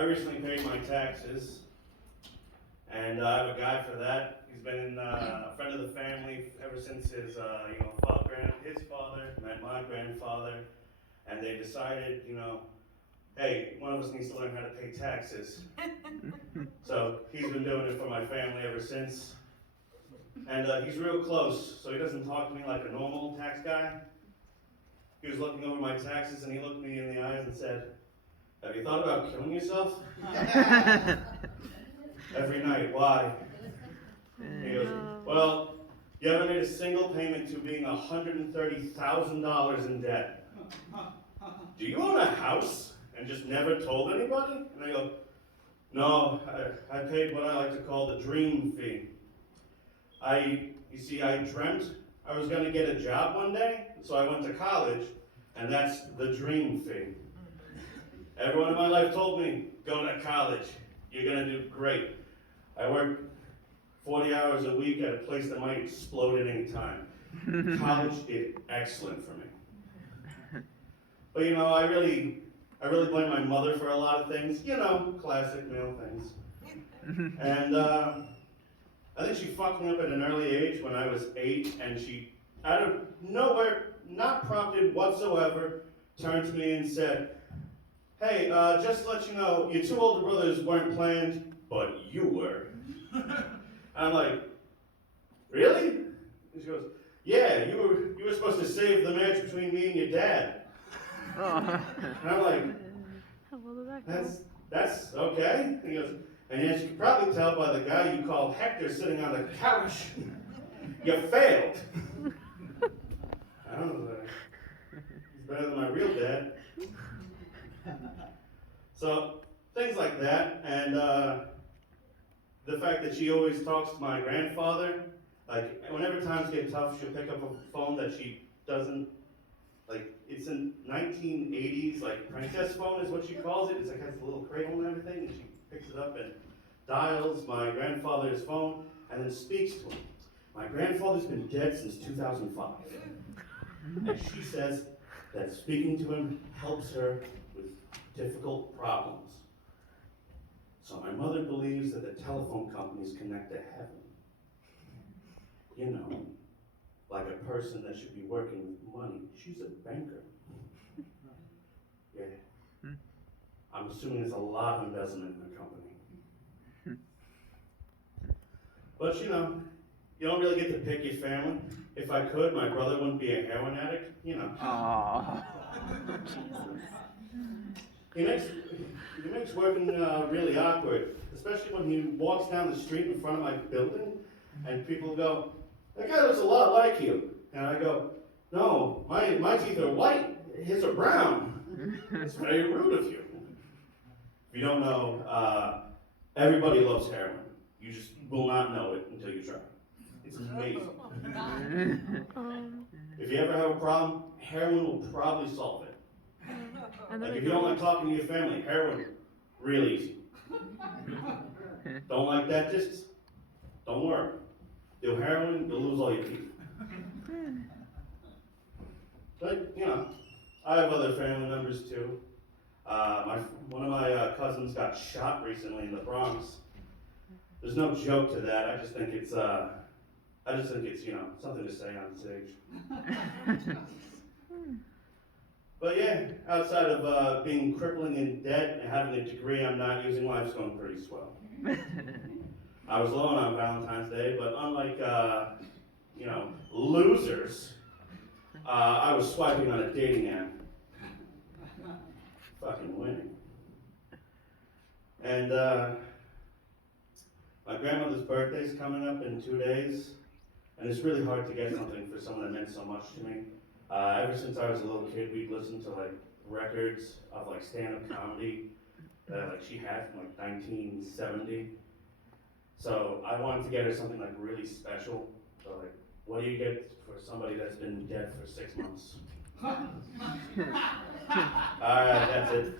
I recently paid my taxes, and I have a guy for that. He's been a friend of the family ever since his father met my grandfather, and they decided, hey, one of us needs to learn how to pay taxes. So he's been doing it for my family ever since. And he's real close, so he doesn't talk to me like a normal tax guy. He was looking over my taxes and he looked me in the eyes and said, "Have you thought about killing yourself?" Every night. Why? He goes, "Well, you haven't made a single payment to being $130,000 in debt. Do you own a house and just never told anybody?" And I go, "No, I paid what I like to call the dream fee. I dreamt I was going to get a job one day, so I went to college, and that's the dream fee. Everyone in my life told me, go to college, you're going to do great. I worked 40 hours a week at a place that might explode at any time. College did excellent for me." But I really blame my mother for a lot of things, classic male things. And I think she fucked me up at an early age when I was 8, and she, out of nowhere, not prompted whatsoever, turned to me and said, "Hey, just to let you know, your 2 older brothers weren't planned, but you were." I'm like, "Really?" And she goes, "Yeah, you were supposed to save the marriage between me and your dad." And I'm like, that's okay. And he goes, "And as you can probably tell by the guy you called Hector sitting on the couch, you failed." I don't know. He's better than my real dad. So, things like that, and the fact that she always talks to my grandfather, like, whenever times get tough, she'll pick up a phone that she doesn't, like, it's in 1980s, like, princess phone is what she calls it. It's like, has a little cradle and everything, and she picks it up and dials my grandfather's phone, and then speaks to him. My grandfather's been dead since 2005. And she says that speaking to him helps her with difficult problems. So my mother believes that the telephone companies connect to heaven. Like a person that should be working with money. She's a banker. Yeah. I'm assuming there's a lot of embezzlement in the company. But you don't really get to pick your family. If I could, my brother wouldn't be a heroin addict, Aww. He makes working really awkward, especially when he walks down the street in front of my building, and people go, "That guy looks a lot like you." And I go, "No, my teeth are white, his are brown." It's very rude of you. If you don't know, everybody loves heroin. You just will not know it until you try. It's amazing. If you ever have a problem, heroin will probably solve it. Like if you don't like talking to your family, heroin, real easy. Don't like dentists? Don't worry. Do heroin, you'll lose all your teeth. But, I have other family members too. One of my cousins got shot recently in the Bronx. There's no joke to that. I just think it's something to say on stage. But yeah, outside of being crippling in debt and having a degree I'm not using, life's going pretty swell. I was alone on Valentine's Day, but unlike losers, I was swiping on a dating app. Fucking winning. And my grandmother's birthday's coming up in 2 days, and it's really hard to get something for someone that meant so much to me. Ever since I was a little kid, we'd listen to records of stand-up comedy that she had from 1970. So I wanted to get her something really special. So what do you get for somebody that's been dead for 6 months? All right, that's it.